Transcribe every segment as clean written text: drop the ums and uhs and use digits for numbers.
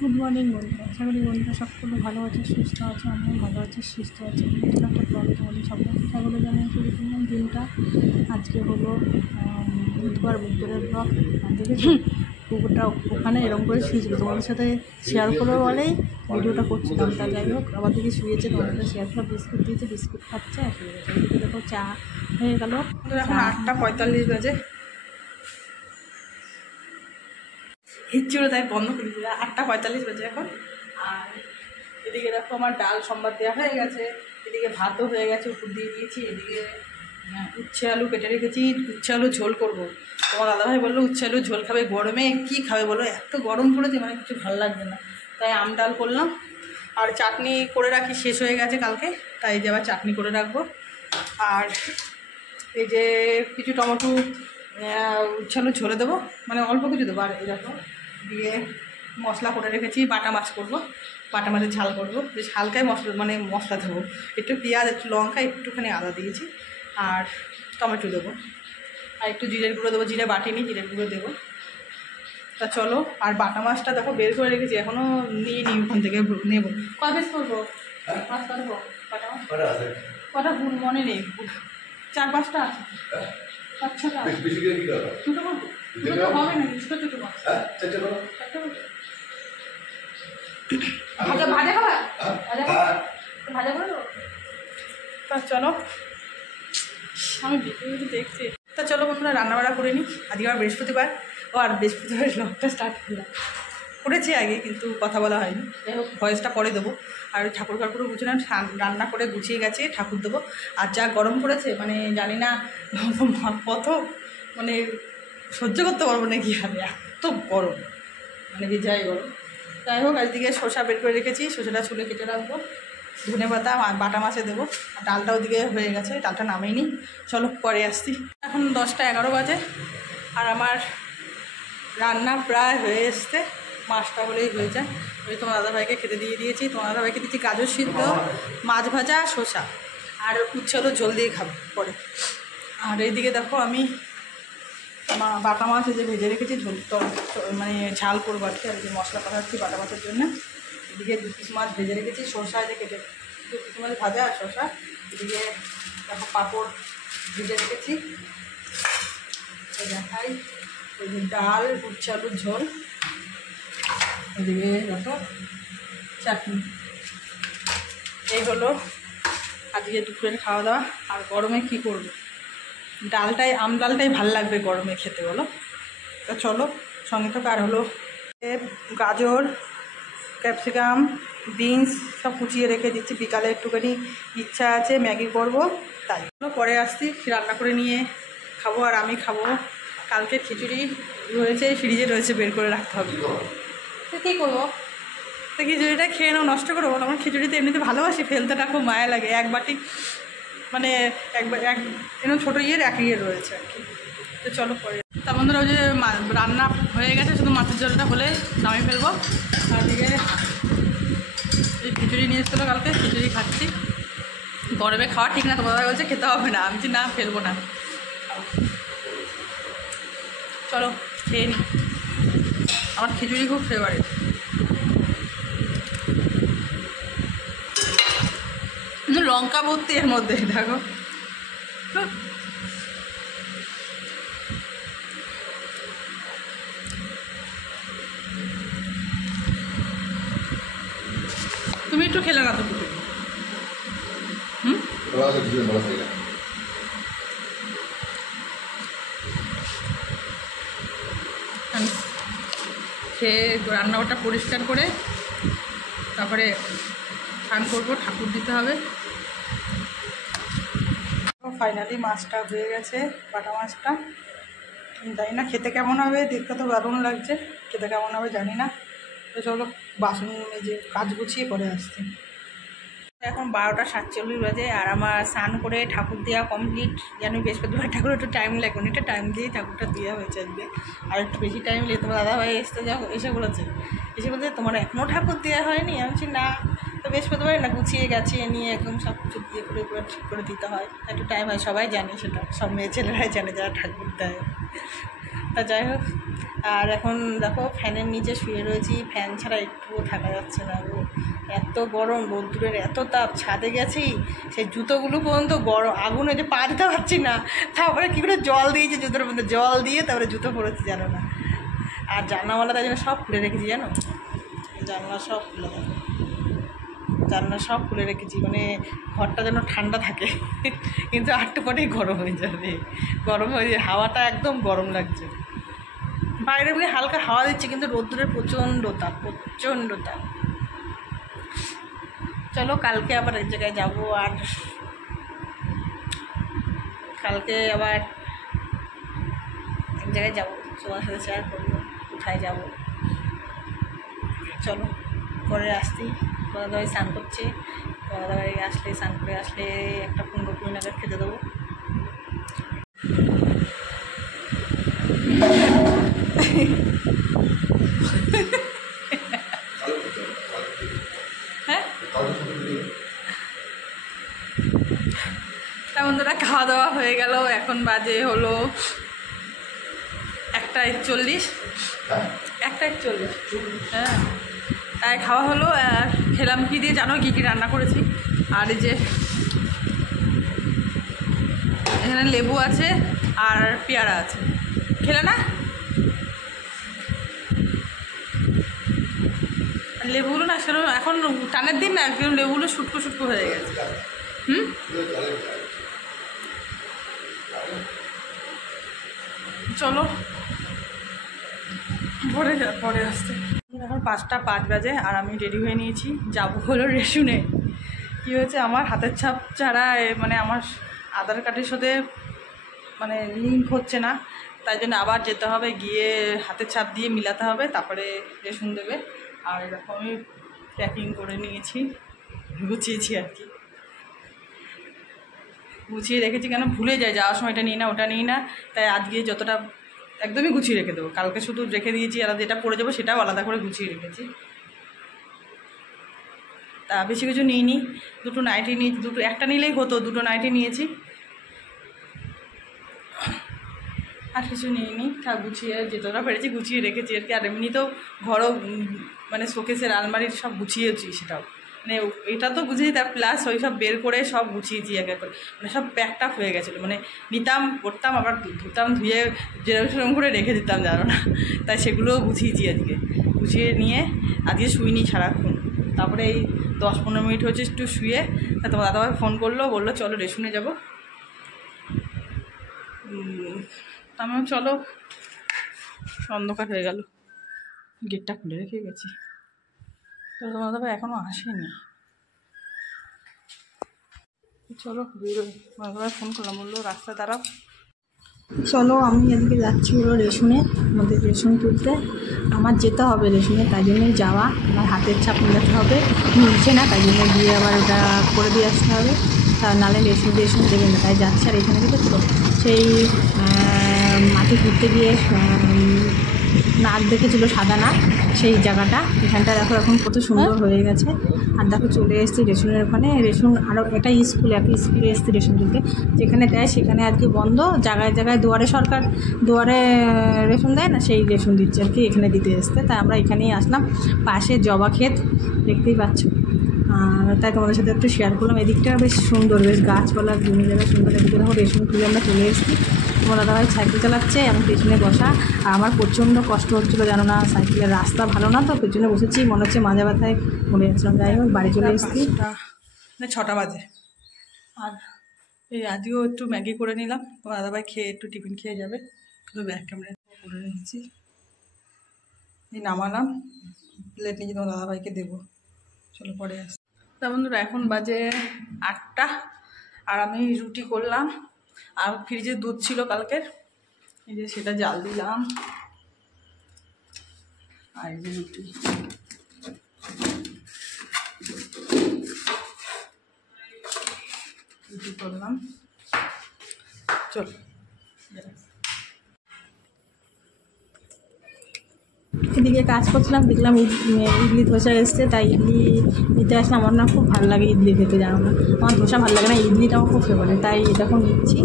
Good morning বন্ধুরা, আশা করি বন্ধুরা সকলে ভালো আছে, সুস্থ আছে। আমিও ভালো আছি, সুস্থ আছি। নতুন একটা ব্লগে তোমাদের সকলকে স্বাগত জানিয়ে শুরু করলাম দিনটা। আজকে হলো বুধবারের ব্লগ। দেখেছি কুকুরটা ওখানে এরকম করে শুয়েছিল, তোমাদের সাথে শেয়ার করবো বলেই ভিডিওটা করছিলাম। তা যাই হোক, আবার দিকে শুয়েছে, তোমাদের সাথে শেয়ার করে বিস্কুট দিয়েছে, বিস্কুট খাচ্ছে আর শুয়ে গেছে। এদিকে দেখো চা হয়ে গেল, এখন 8:45 বাজে। হিচ্ছিল তাই বন্ধ করে দিল, 8:45 বাজে এখন। আর এদিকে দেখো আমার ডাল সম্বাদ দেওয়া হয়ে গেছে, এদিকে ভাতও হয়ে গেছে, উপর দিয়ে দিয়েছি। এদিকে উচ্ছে আলু কেটে রেখেছি, উচ্ছে আলু ঝোল করবো। তোমার দাদাভাই বললো উচ্ছে আলু ঝোল খাবে, গরমে কী খাবে বলো, এত গরম পড়েছে মানে কিছু ভালো লাগছে না। তাই আম ডাল করলাম, আর চাটনি করে রাখি, শেষ হয়ে গেছে কালকে, তাই যে আবার চাটনি করে রাখবো। আর এই যে কিছু টমেটো উচ্ছে আলু ঝোলে দেবো, মানে অল্প কিছু দেবো। আর এই দেখো দিয়ে মশলা করে রেখেছি, বাটা মাছ করবো, বাটা মাছের ঝাল করবো। বেশ হালকাই মশলা দেবো, একটু পেঁয়াজ, একটু লঙ্কা, একটুখানি আদা দিয়েছি, আর টমেটো দেবো, আর একটু জিরের গুঁড়ো দেবো। জিরে বাটিনি, জিরের গুঁড়ো দেবো। তা চলো, আর বাটা মাছটা দেখো বের করে রেখেছি, এখনও নিয়ে নিই, ওখান থেকে নেবো। কয় পিস করবো মাছ? কাটবো বাটা মাছ কটা ভুল মনে নেই, 4-5টা আছে। আচ্ছা দুটো করবো, দুটো তো হবে না, ছোটো মাছ। ভাজা ভাজা খাবা, ভাজা করে দেবো। তা চলো, আমি ভিডিও দেখছি। তা চলো বন্ধুরা, রান্নাবাড়া করে নিই। আজকে আমার বৃহস্পতিবার, আর বৃহস্পতিবার ব্লগটা স্টার্ট করলাম। করেছি আগে, কিন্তু কথা বলা হয়নি। যাই হোক, ভয়েসটা পরে দেবো। আর ঠাকুর গুছিয়ে রান্না করে গুছিয়ে গেছে, ঠাকুর দেবো। আর যা গরম পড়েছে, মানে জানি না কত, মানে সহ্য করতে পারবো নাকি, আমি এত গরম, মানে বিজায় গরম। যাই হোক, আজকে শসা বের করে রেখেছি, শসাটা ছুলে কেটে রাখবো, ধনে পাতা বাটা মাছে দেবো। আর ডালটা ওদিকে হয়ে গেছে, ডালটা নামেইনি, চলো পরে আসছি। এখন 10টা 11 বাজে, আর আমার রান্না প্রায় হয়ে এসছে, মাছটা হলেই হয়ে যায়। ওই তোমার দাদাভাইকে খেতে দিয়ে দিয়েছি। তোমার দাদাভাইকে দিচ্ছি গাজর সিদ্ধ, মাছ ভাজা, শসা, আর উচ্ছে আলু ঝোল দিয়ে খাবো পরে। আর এইদিকে দেখো আমি বাটা মাছ যে ভেজে রেখেছি, ঝোল মানে ঝাল করবো আর কি। আর যে মশলা কষাচ্ছি বাটা মাছের জন্য, এদিকে 2 পিস মাছ ভেজে রেখেছি, শসা যে কেটে 2 পিস মাছ ভাজা আর শসা। এদিকে দেখো পাঁপড় ভেজে রেখেছি, দেখাই। ওই যে ডাল, উচ্ছে আলুর ঝোল, এদিকে দেখো চাটনি। এই হলো আজকে দুপুরের খাওয়া দাওয়া। আর গরমে কী করবো, আম ডালটাই ভাল লাগবে গরমে খেতে, বলো। তা চলো সঙ্গে তো। আর হলো গাজর, ক্যাপসিকাম, বিনস সব কুচিয়ে রেখে দিচ্ছি, বিকালে একটুখানি ইচ্ছা আছে ম্যাগি করবো, তাই পরে আসছি। রান্না করে নিয়ে খাবো, আর আমি খাবো। কালকে খিচুড়ি রয়েছে, ফ্রিজে রয়েছে, বের করে রাখতে হবে। তো কী করবো, তো খিচুড়িটা খেয়ে নাও, নষ্ট করবো। আমার খিচুড়িতে এমনিতে ভালোবাসি, ফেলতেটা খুব মায়া লাগে। এক বাটি, মানে এরকম ছোটো এক রয়েছে আর কি। তো চলো পরে। তার বন্ধুরা, ওই যে রান্না হয়ে গেছে, শুধু মাছের ঝোলটা হলে নামিয়ে ফেলবো। আর দিকে এই খিচুড়ি নিয়ে এসেছিলো কালকে, খিচুড়ি খাচ্ছি। গরমে খাওয়া ঠিক না, তোমার দাদা বলছে খেতে হবে না, আমি না ফেলবো না। চলো খেয়ে নিই, আমার খিচুড়ি খুব ফেভারিট। লঙ্কা ভর্তি এর মধ্যে, দেখো। তুমি একটু খেলে না তো খিচুড়ি? খেয়ে রান্নাঘরটা পরিষ্কার করে তারপরে স্নান করবো, ঠাকুর দিতে হবে। ফাইনালি মাছটা হয়ে গেছে, বাটা মাছটা। জানি না খেতে কেমন হবে, দেখতে তো দারুণ লাগছে, খেতে কেমন হবে জানি না। তো চলো বাসন মেজে কাজ গুছিয়ে পরে আসছি। এখন 12:47 বাজে, আর আমার স্নান করে ঠাকুর দেওয়া কমপ্লিট। জানি বৃহস্পতিবার ঠাকুর একটু টাইম লাগবে, অনেকটা টাইম দিয়েই ঠাকুরটা দেওয়া হয়েছে আজকে। আর একটু বেশি টাইম নিয়ে তোমার দাদাভাই এসে বলছে তোমার এখনও ঠাকুর দেওয়া হয়নি। আমি বলছি না, তো বৃহস্পতিবার না, গুছিয়ে গাছিয়ে নিয়ে একদম সব কিছু দিয়ে করে ঠিক করে দিতে হয়, একটু টাইম হয়। সবাই জানে সেটা, সব মেয়ে ছেলেরাই জানে যারা ঠাকুর দেয়। তা যাই হোক, আর এখন দেখো ফ্যানের নিচে শুয়ে রয়েছি, ফ্যান ছাড়া একটুও থাকা যাচ্ছে না গো, এত গরম, রোদ্দুরের এত তাপ। ছাদে গেছি, সেই জুতোগুলো পর্যন্ত গরম, আগুনে যে পা দিতে পারছি না, তারপরে কী করে জল দিয়েছি জুতোর মধ্যে, জল দিয়ে তারপরে জুতো পরেছি জানো না। আর জানলাওয়ালা তাই জন্য সব খুলে রেখেছি জানো, জানলা সব খুলে জানলা সব খুলে রেখেছি, মানে ঘরটা যেন ঠান্ডা থাকে, কিন্তু আটটু পরেই গরম হয়ে যাবে, গরম হয়ে যাবে, হাওয়াটা একদম গরম লাগছে। বাইরে এমনি হালকা হাওয়া দিচ্ছে, কিন্তু রোদ্দুরের প্রচণ্ড তাপ, প্রচণ্ড তাপ। চলো কালকে আবার এক জায়গায় যাবো, আর কালকে আবার এক জায়গায় যাবো, তোমার সাথে শেয়ার করবো কোথায় যাবো। চলো পরে আসতেই দাদাভাই স্নান করছে, দাদাভাই আসলে স্নান করে আসলে একটা 15-20 নাগাদ খেতে দেবো। হ্যাঁ তা বন্ধুরা খাওয়া দাওয়া হয়ে গেল, এখন বাজে হলো 1:41। হ্যাঁ তাই খাওয়া হলো। আর খেলাম কি দিয়ে জানো, কী কী রান্না করেছি? আর এই যে এখানে লেবু আছে আর পেয়ারা আছে, খেলে না? লেবুগুলো না সেরকম এখন টানের দিন না, একদম লেবুগুলো শুটকো শুটকো হয়ে গেছে। চলো পরে আসতে। এখন 5:05 বাজে, আর আমি রেডি হয়ে নিয়েছি, যাবো হলো রেশনে। কী হয়েছে, আমার হাতের ছাপ ছাড়া মানে আমার আধার কার্ডের সাথে মানে লিঙ্ক হচ্ছে না, তাই জন্য আবার যেতে হবে, গিয়ে হাতের ছাপ দিয়ে মিলাতে হবে, তারপরে রেশন দেবে। আর এরকম আমি প্যাকিং করে নিয়েছি, গুছিয়েছি আর কি, গুছিয়ে রেখেছি, কেন ভুলে যাই যাওয়ার সময় এটা নিই না ওটা নিই না, তাই আজকে যতটা একদমই গুছিয়ে রেখে দেবো। কালকে শুধু রেখে দিয়েছি, আর যেটা পরে যাবো সেটাও আলাদা করে গুছিয়ে রেখেছি। তা বেশি কিছু নিইনি, দুটো নাইটি নিয়ে, একটা নিলেই হতো, দুটো নাইটি নিয়েছি, আর কিছু নিইনি। গুছিয়ে যেতটা পেরেছি গুছিয়ে রেখেছি আর কি। আর এমনিতেও ঘরও মানে শোকেসের আলমারির সব গুছিয়েছি, সেটাও মানে এটা তো গুছিয়েছি, তার প্লাস ওই সব বের করে সব গুছিয়েছি এক এক করে, মানে সব প্যাকটাপ হয়ে গেছিলো, মানে নিতাম পড়তাম আবার ধুতাম, ধুয়ে যেরকম করে রেখে দিতাম জানো না, তাই সেগুলোও গুছিয়েছি আজকে। গুছিয়ে নিয়ে আজকে শুইনি সারাক্ষণ, তারপরে এই 10-15 মিনিট হচ্ছে একটু শুয়ে, তা তোমার দাদাভাই ফোন করলো, বললো চলো রেশনে যাবো। আমি চলো, অন্ধকার হয়ে গেল, গেটটা খুলে রেখে গেছি, তো তোমার দাদা এখনও আসেনি। চলো বেরোই, দাদাভাই ফোন করলাম, বললো রাস্তায় দাঁড়াও। চলো আমি এদিকে যাচ্ছি হলো রেশনে, আমাদের রেশন তুলতে, আমার যেতে হবে রেশনে, তাই জন্যই যাওয়া। আমার হাতের ছাপ মেলাতে হবে, মিলছে না, তাই জন্য গিয়ে আবার ওটা করে দিয়ে আসতে হবে, তা নাহলে রেশন দেবে না, তাই যাচ্ছে। আর এখানে দেখেছো সেই মাটি ঘুরতে গিয়ে নাক দেখেছিল সাদা নাক, সেই জায়গাটা, এখানটা দেখো এখন কত সুন্দর হয়ে গেছে। আর দেখো চলে এসেছি রেশনের ওখানে, রেশন আরও একটা স্কুলে এসেছি রেশন তুলতে, যেখানে দেয় সেখানে আজকে বন্ধ, জায়গায় জায়গায় দুয়ারে সরকার দুয়ারে রেশন দেয় না, সেই রেশন দিচ্ছে আর কি, এখানে দিতে এসতে, তাই আমরা এখানেই আসলাম। পাশে জবা ক্ষেত দেখতেই পাচ্ছ, আর তাই তোমাদের সাথে একটু শেয়ার করলাম। এদিকটা বেশ সুন্দর, বেশ গাছপালা জমি জায়গা সুন্দর। এদিকে দেখো রেশন তুলে আমরা চলে এসেছি, তোমার দাদাভাই সাইকেল চালাচ্ছে, আমি পেছনে বসা, আর আমার প্রচণ্ড কষ্ট হচ্ছিলো জানো না, সাইকেলের রাস্তা ভালো না তো, পেছনে বসেছি, মনে হচ্ছে মাজা ব্যথায় মরে যাচ্ছিলাম। যাই হোক বাড়ি চলে এসেছি, 6টা বাজে। আর এই আজকেও একটু ম্যাগি করে নিলাম, তোমার দাদাভাই খেয়ে একটু টিফিন খেয়ে যাবে, তো ব্যাক ক্যামেরা করে নিয়েছি, এই নামালাম, প্লেট নিয়ে তোমার দাদাভাইকে দেবো। চলো পরে আসি। তা বন্ধুরা এখন বাজে 8টা, আর আমি রুটি করলাম, আর ফ্রিজে দুধ ছিল কালকের, এই যে সেটা জাল দিলাম, আর এই যে রুটি। রুটি করলাম, চলো। এদিকে কাজ করছিলাম, দেখলাম ইডলি ধোসা এসছে, তাই ইডলি নিতে আসলাম। আমার না খুব ভালো লাগে ইডলি খেতে, জানো না, আমার ধোসা ভালো লাগে না, ইডলিটা আমার খুব ফেভারিট, তাই এটা এখন নিচ্ছি।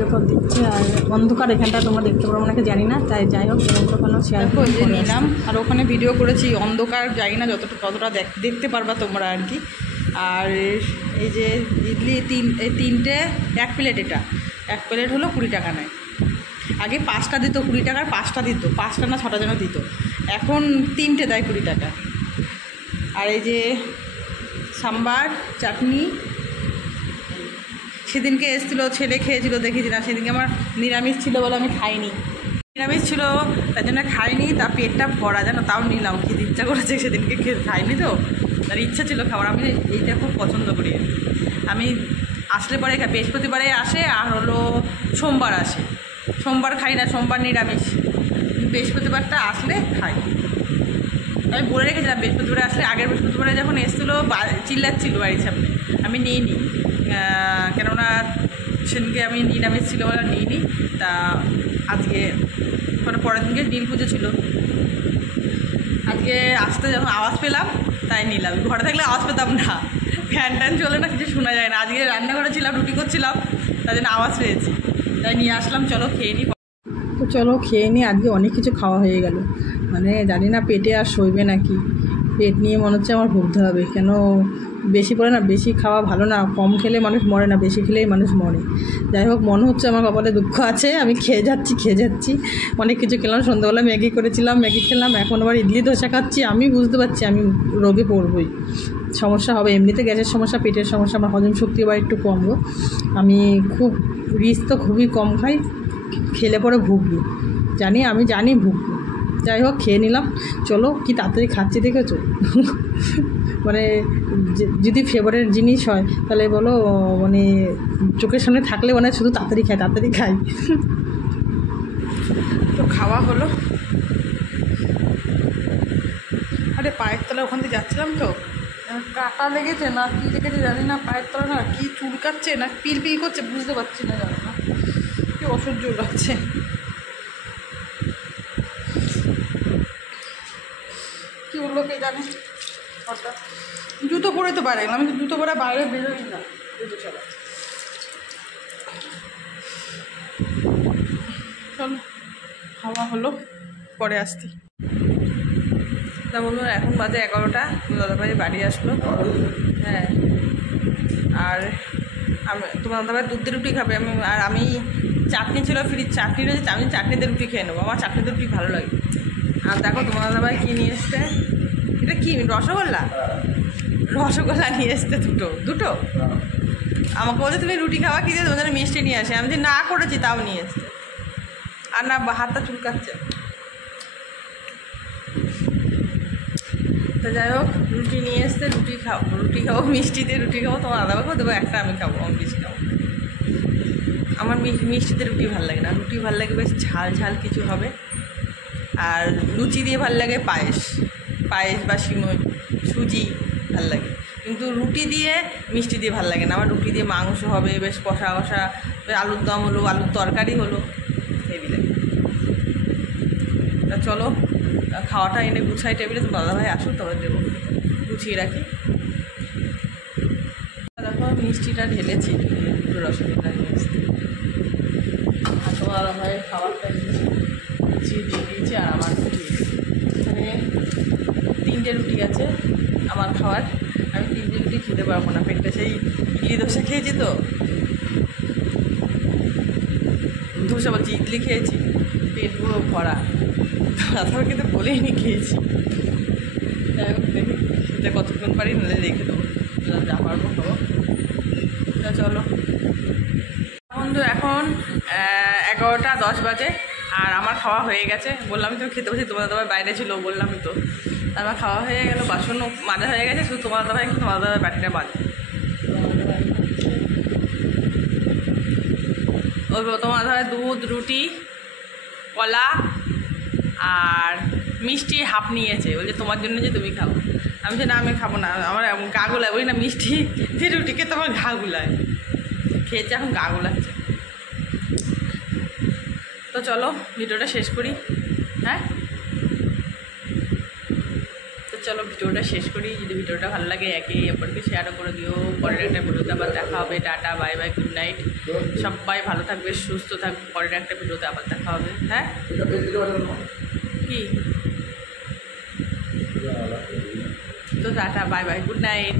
যখন দিচ্ছে আর অন্ধকার এখানটা তোমরা দেখতে পারো ওনাকে জানি না, তাই যাই হোক ওখানে শেয়ার করে নিলাম। আর ওখানে ভিডিও করেছি, অন্ধকার জানি না কতটা দেখতে পারবা তোমরা আর কি। আর এই যে ইডলি তিনটে 1 প্লেট, এটা 1 প্লেট হলো 20 টাকা নেয়। আগে 5টা দিত 20 টাকার, 5টা দিত, 5টা না 6টা যেন দিত, এখন 3টে দেয় 20 টাকা। আর এই যে সাম্বার চাটনি, সেদিনকে এসেছিলো ছেলে খেয়েছিল দেখেছি না, সেদিনকে আমার নিরামিষ ছিল বলে আমি খাইনি, নিরামিষ ছিল তার জন্য খাইনি, তার পেটটা ভরা যেন, তাও নিলাম, খেতে ইচ্ছা করেছে, সেদিনকে খাইনি তো, তার ইচ্ছা ছিল খাবার। আমি এইটা খুব পছন্দ করি, আমি আসলে পরে বৃহস্পতিবারে আসে আর হলো সোমবার আসে, সোমবার খাই না, সোমবার নিরামিষ, বৃহস্পতিবারটা আসলে খাই। আমি বলে রেখেছিলাম বৃহস্পতিবারে আসলে, আগের বৃহস্পতিবারে যখন এসেছিলো চিল্লাচ্ছিল বাড়ির সামনে, আমি নিইনি, কেননা সেদিনকে আমি নিরামিষ ছিল বলে নিইনি। তা আজকে মানে পরের দিনকে নীল পুজো ছিল, আজকে আসতে যখন আওয়াজ পেলাম তাই নিলাম, ঘরে থাকলে আওয়াজ পেতাম না, ফ্যান ট্যান চলে না, কিছু শোনা যায় না। আজকে রান্না করেছিলাম, রুটি করছিলাম, তার জন্য আওয়াজ পেয়েছি, তাই নিয়ে আসলাম, চলো খেয়ে নিই। তো চলো খেয়ে নিই, আজকে অনেক কিছু খাওয়া হয়ে গেল, মানে জানি না পেটে আর সইবে নাকি, পেট নিয়ে মনে হচ্ছে আমার ভুগতে হবে, কেন বেশি করে না, বেশি খাওয়া ভালো না, কম খেলে মানুষ মরে না, বেশি খেলেই মানুষ মরে। যাই হোক, মনে হচ্ছে আমার কপালে দুঃখ আছে, আমি খেয়ে যাচ্ছি, অনেক কিছু খেলাম, সন্ধ্যাবেলা ম্যাগি করেছিলাম, ম্যাগি খেলাম, এখন আবার ইডলি ধোসা খাচ্ছি। আমি বুঝতে পারছি আমি রোগে পড়বই, সমস্যা হবে, এমনিতে গ্যাসের সমস্যা, পেটের সমস্যা, আমার হজম শক্তি আবার একটু কম গো, আমি খুব রিচ তো খুবই কম খাই, খেলে পরে ভুগবি, আমি জানি ভুগবি। যাই হোক খেয়ে নিলাম, চলো কি তাড়াতাড়ি খাচ্ছি দেখেছো মানে যদি ফেভারিট জিনিস হয় তাহলে বলো, মানে চোখের সামনে থাকলে মানে শুধু তাড়াতাড়ি খাই তো খাওয়া হলো। আরে পায়ের তলা ওখান থেকে যাচ্ছিলাম তো, কাটা লেগেছে না কী লেগেছে জানি না, পায়ের তলা না কি চুলকাচ্ছে না পিল করছে, বুঝতে পারছি না, জানো না কি অসহ্য লাগছে। কী বললো কে জানে, হঠাৎ জুতো পরে তো বাইরে গেলাম, আমি তো জুতো পরে বাইরে বেরোই না, জুতো ছাড়া। চলো খাওয়া হলো, পরে আসছি। তা বলুন এখন বাজে 11টা, দাদাভাই বাড়ি আসলো, হ্যাঁ, আর তোমার দাদাভাই দুধ দিয়ে রুটি খাবে, আমি চাটনি ছিল ফ্রিজ, চাটনি রয়েছে, আমি চাটনিতে রুটি খেয়ে নেবো, আমার চাটনিতে রুটি ভালো লাগে। আর দেখো তোমার দাদাভাই কী নিয়ে এসছে, এটা কি রসগোল্লা নিয়ে এসছে, দুটো আমাকে বলছে তুমি রুটি খাওয়া, কি দিয়ে তোমার জন্য মিষ্টি নিয়ে আসে, আমি যে না করেছি তাও নিয়ে এসছে, আর না হাতটা চুলকাচ্ছে। তো যাই হোক রুটি নিয়ে এসছে, রুটি খাবো, মিষ্টি দিয়ে রুটি খাবো, তোমার দাদাভাইকেও দেবো একটা, আমি খাবো, আমি বেশি খাবো। আমার মিষ্টিতে রুটি ভালো লাগে না, রুটি ভালো লাগে বেশ ঝাল কিছু হবে, আর লুচি দিয়ে ভালো লাগে পায়েস বা সুজি ভাল লাগে, কিন্তু রুটি দিয়ে মিষ্টি দিয়ে ভালো লাগে না আমার। রুটি দিয়ে মাংস হবে বেশ কষা আলুর দম হলো, আলুর তরকারি হলো, হেভি লাগে। তা চলো খাওয়াটা এনে গুছাই টেবিলে, তো দাদাভাই আসুক তবে দেবো, গুছিয়ে রাখি। তারপর মিষ্টিটা ঢেলেছি, দুটো রসগোল্লা নিয়ে আসতে, আর তোমার দাদাভাইয়ের খাবারটা গুছিয়ে দিয়ে দিয়েছি, আর আমার রুটি, এখানে 3টে রুটি আছে আমার খাওয়ার, আমি 3টে রুটি খেতে পারবো না, পেটটা সেই ইডলি ধোসা খেয়েছি তো, ধোসা বলছি ইডলি খেয়েছি, পেট পুরো ভরা, তারপর কিন্তু বলেই নি খেয়েছি। যাই হোক দেখি খেতে কতক্ষণ পারি, নাহলে রেখে দেবো, যা পারবো খাবো। তা চলো বন্ধু, এখন 11টা 10 বাজে, আর আমার খাওয়া হয়ে গেছে, বললামই তো খেতে বসে, তোমার দাদাভাই বাইরে ছিল বললামই তো, আমার খাওয়া হয়ে গেলো, বাসনও মাজা হয়ে গেছে, শুধু তোমার দাদাভাই বাটিটা বাজে। ওই তোমার দাদাভাই দুধ, রুটি, কলা আর মিষ্টি হাফ নিয়েছে, বলছে তোমার জন্য যে তুমি খাও, আমি যে না আমি খাবো না, আমার গা গুলায়, বলি না মিষ্টি দিয়ে রুটি খেতে আমার ঘা গুলায়, খেয়েছে এখন গা গুলাচ্ছে। তো চলো ভিডিওটা শেষ করি, হ্যাঁ তো চলো ভিডিওটা শেষ করি। যদি ভিডিওটা ভালো লাগে একে অপরকে শেয়ারও করে দিও। পরের একটা ভিডিওতে আবার দেখা হবে। Tata, bye bye, good night. সবাই ভালো থাকবে, সুস্থ থাকবে। পরের একটা ভিডিওতে আবার দেখা হবে। হ্যাঁ কি তো tata, bye bye, good night.